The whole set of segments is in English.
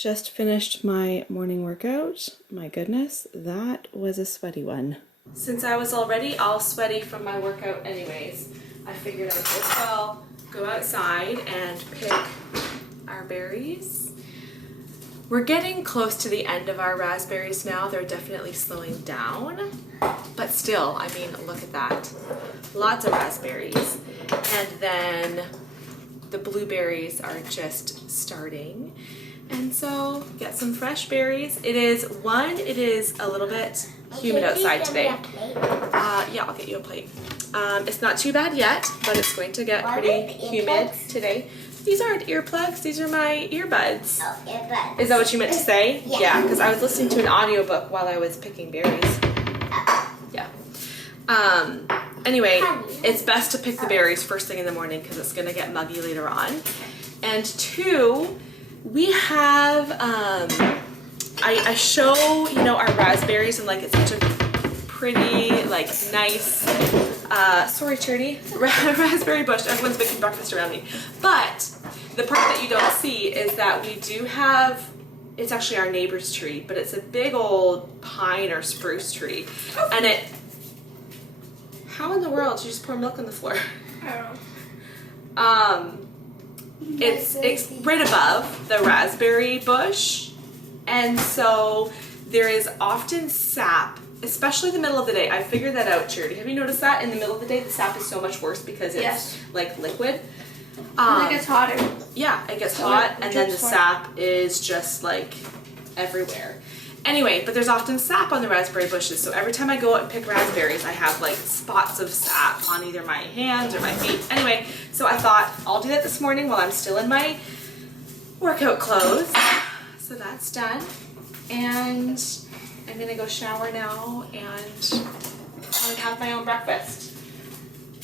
Just finished my morning workout. My goodness, that was a sweaty one. Since I was already all sweaty from my workout anyways, I figured I'd as well go outside and pick our berries. We're getting close to the end of our raspberries now. They're definitely slowing down, but still, I mean, look at that. Lots of raspberries. And then the blueberries are just starting. And so get some fresh berries. It is a little bit humid outside today. Yeah, I'll get you a plate. It's not too bad yet, but it's going to get pretty humid today. These aren't earplugs, these are my earbuds. Oh, earbuds. Is that what you meant to say? Yeah. Because I was listening to an audiobook while I was picking berries. Yeah. Anyway, it's best to pick the berries first thing in the morning because it's gonna get muggy later on. And two, we have, I show, you know, our raspberries and like it's such a pretty, like nice, sorry Charity, raspberry bush. Everyone's making breakfast around me. But the part that you don't see is that we do have, it's actually our neighbor's tree, but it's a big old pine or spruce tree. And it, how in the world did you just pour milk on the floor? I don't know. It's right above the raspberry bush, and so there is often sap, especially in the middle of the day. I figured that out, Charity. Have you noticed that in the middle of the day the sap is so much worse because it's like liquid? It gets hotter. Yeah, it gets hot, and then the sap is just like everywhere. Anyway, but there's often sap on the raspberry bushes, so every time I go out and pick raspberries, I have like spots of sap on either my hands or my feet. Anyway, so I thought I'll do that this morning while I'm still in my workout clothes. So that's done. And I'm gonna go shower now and have my own breakfast.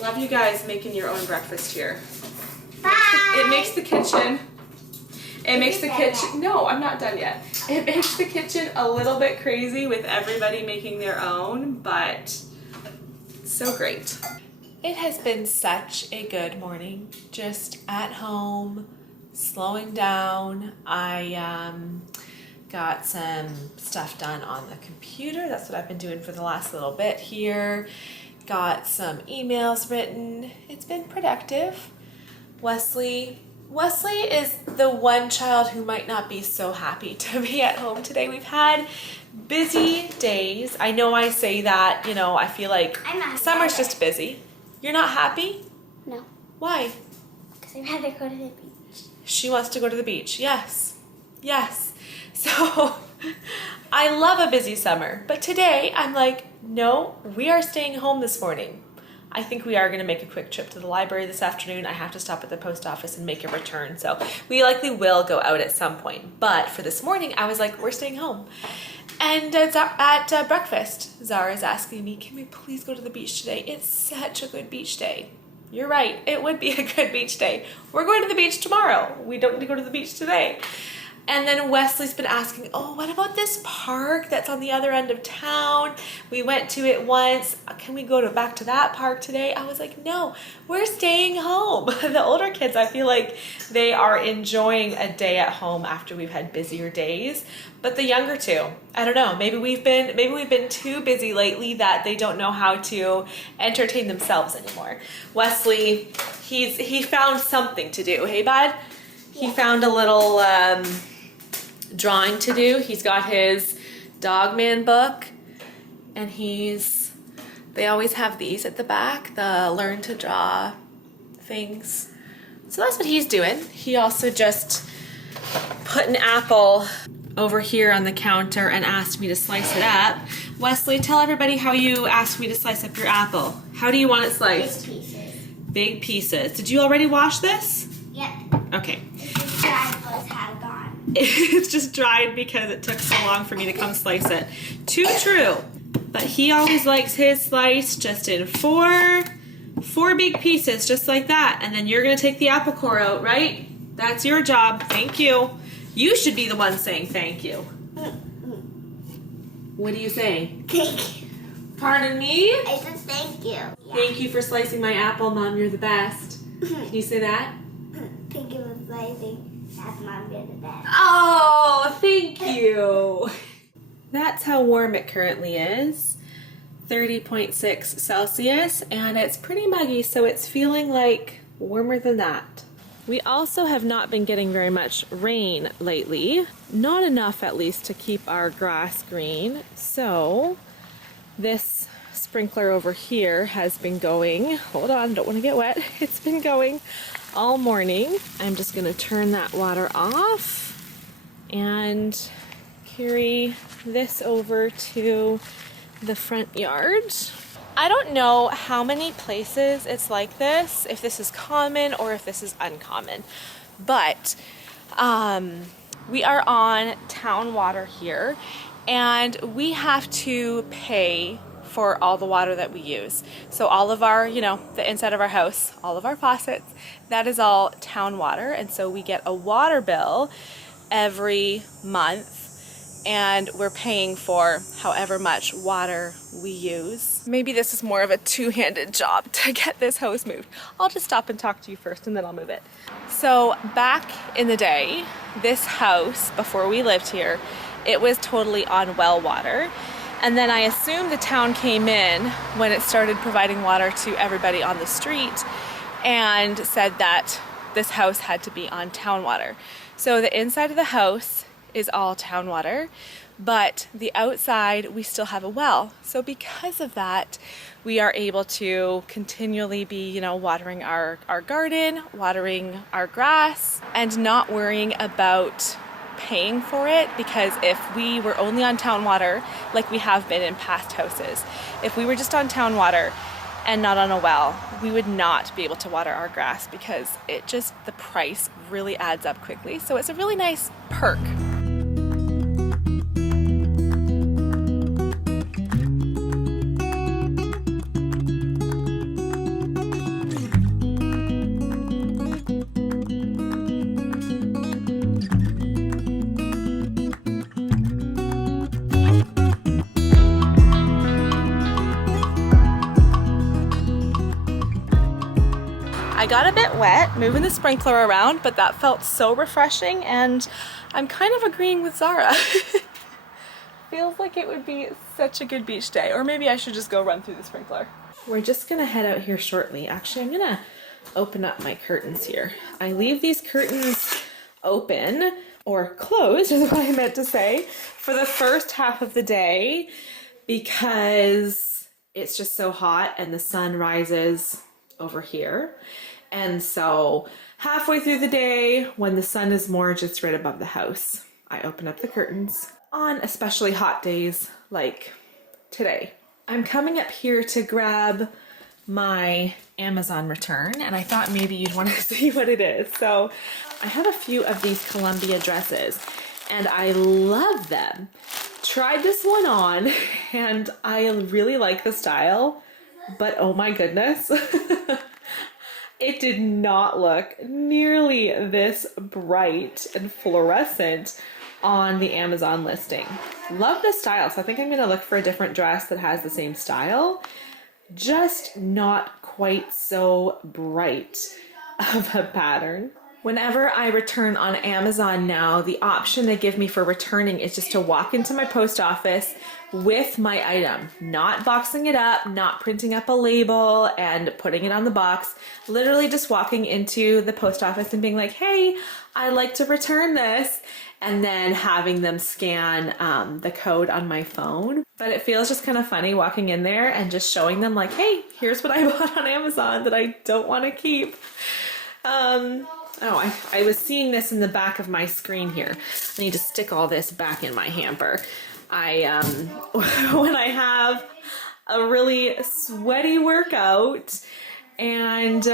Love you guys making your own breakfast here. Bye. It makes the kitchen. It makes the kitchen, no, I'm not done yet. It makes the kitchen a little bit crazy with everybody making their own, but so great. It has been such a good morning, just at home, slowing down. I got some stuff done on the computer. That's what I've been doing for the last little bit here. Got some emails written. It's been productive. Wesley is the one child who might not be so happy to be at home today. We've had busy days. I know I say that, you know, I feel like summer's just busy. You're not happy? No. Why? Because I'd rather go to the beach. She wants to go to the beach. Yes. Yes. So I love a busy summer, but today I'm like, no, we are staying home this morning. I think we are going to make a quick trip to the library this afternoon. I have to stop at the post office and make a return. So we likely will go out at some point. But for this morning, I was like, we're staying home. And at breakfast, Zara's asking me, can we please go to the beach today? It's such a good beach day. You're right. It would be a good beach day. We're going to the beach tomorrow. We don't need to go to the beach today. And then Wesley's been asking, oh, what about this park that's on the other end of town? We went to it once. Can we go back to that park today? I was like, no, we're staying home. The older kids, I feel like they are enjoying a day at home after we've had busier days. But the younger two, I don't know, maybe we've been too busy lately that they don't know how to entertain themselves anymore. Wesley, he found something to do. Hey, bud? He found a little drawing to do. He's got his Dogman book, and they always have these at the back, the learn to draw things. So that's what he's doing. He also just put an apple over here on the counter and asked me to slice it up. Wesley, tell everybody how you asked me to slice up your apple. How do you want it sliced? Big pieces. Big pieces. Did you already wash this? Yep. Okay. It's dried because have gone. It's just dried because it took so long for me to come slice it. Too true. But he always likes his slice just in four big pieces, just like that. And then you're gonna take the apple core out, right? That's your job. Thank you. You should be the one saying thank you. What do you say? Thank you. Pardon me? I said thank you. Yeah. Thank you for slicing my apple, Mom. You're the best. Can you say that? Thank you for slicing. That's Mom, you're the best. Oh, That's how warm it currently is. 30.6 Celsius, and it's pretty muggy, so it's feeling like warmer than that. We also have not been getting very much rain lately. Not enough, at least, to keep our grass green. So this sprinkler over here has been going, hold on, don't want to get wet. It's been going all morning. I'm just going to turn that water off and carry this over to the front yard. I don't know how many places it's like this, if this is common or if this is uncommon, but we are on town water here, and we have to pay for all the water that we use. So all of our, the inside of our house, all of our faucets, that is all town water, and so we get a water bill every month, and we're paying for however much water we use. Maybe this is more of a two-handed job to get this house moved. I'll just stop and talk to you first and then I'll move it. So back in the day, this house, before we lived here, it was totally on well water. And then I assume the town came in when it started providing water to everybody on the street and said that this house had to be on town water. So the inside of the house is all town water, but the outside we still have a well. So because of that, we are able to continually be, watering our garden, watering our grass, and not worrying about paying for it, because if we were only on town water, like we have been in past houses, if we were just on town water and not on a well, we would not be able to water our grass because the price really adds up quickly. So it's a really nice perk. I got a bit wet moving the sprinkler around, but that felt so refreshing, and I'm kind of agreeing with Zara. Feels like it would be such a good beach day, or maybe I should just go run through the sprinkler. We're just gonna head out here shortly. Actually, I'm gonna open up my curtains here. I leave these curtains open, or closed is what I meant to say, for the first half of the day because it's just so hot and the sun rises over here. And so halfway through the day, when the sun is more just right above the house, I open up the curtains on especially hot days like today. I'm coming up here to grab my Amazon return, and I thought maybe you'd want to see what it is. So I have a few of these Columbia dresses and I love them. Tried this one on and I really like the style, but oh my goodness. It did not look nearly this bright and fluorescent on the Amazon listing. Love the style, so I think I'm gonna look for a different dress that has the same style, just not quite so bright of a pattern. Whenever I return on Amazon now, the option they give me for returning is just to walk into my post office with my item, not boxing it up, not printing up a label and putting it on the box, literally just walking into the post office and being like, hey, I'd like to return this, and then having them scan the code on my phone. But it feels just kind of funny walking in there and just showing them like, hey, here's what I bought on Amazon that I don't want to keep. I was seeing this in the back of my screen here. I need to stick all this back in my hamper. When I have a really sweaty workout and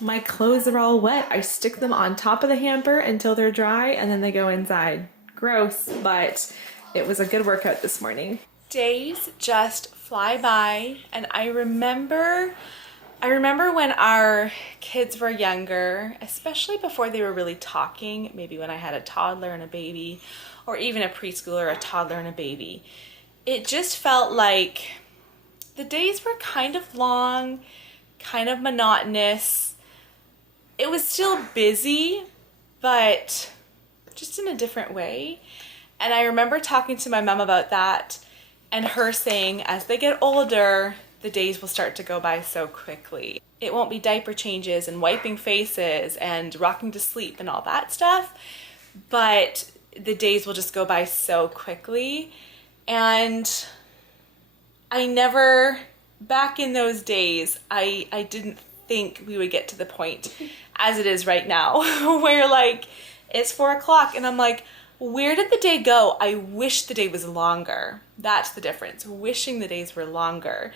my clothes are all wet, I stick them on top of the hamper until they're dry and then they go inside. Gross, but it was a good workout this morning. Days just fly by, and I remember when our kids were younger, especially before they were really talking, maybe when I had a toddler and a baby, or even a preschooler, a toddler and a baby, it just felt like the days were kind of long, kind of monotonous. It was still busy, but just in a different way. And I remember talking to my mom about that and her saying as they get older, the days will start to go by so quickly. It won't be diaper changes and wiping faces and rocking to sleep and all that stuff, but the days will just go by so quickly. And I never, back in those days, I didn't think we would get to the point as it is right now where like it's 4 o'clock and I'm like, where did the day go? I wish the day was longer. That's the difference. Wishing the days were longer.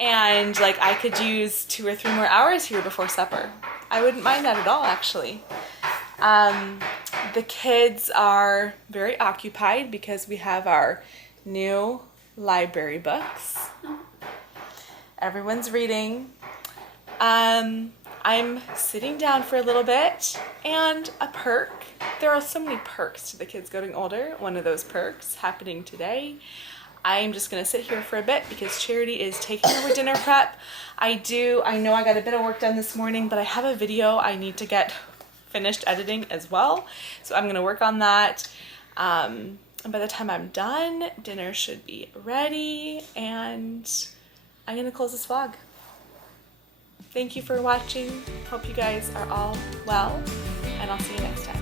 And like I could use 2 or 3 more hours here before supper. I wouldn't mind that at all, actually. The kids are very occupied because we have our new library books. Everyone's reading. I'm sitting down for a little bit, and a perk. There are so many perks to the kids getting older. One of those perks happening today. I'm just gonna sit here for a bit because Charity is taking over dinner prep. I know I got a bit of work done this morning, but I have a video I need to get finished editing as well. So I'm gonna work on that. And by the time I'm done, dinner should be ready, and I'm gonna close this vlog. Thank you for watching. Hope you guys are all well, and I'll see you next time.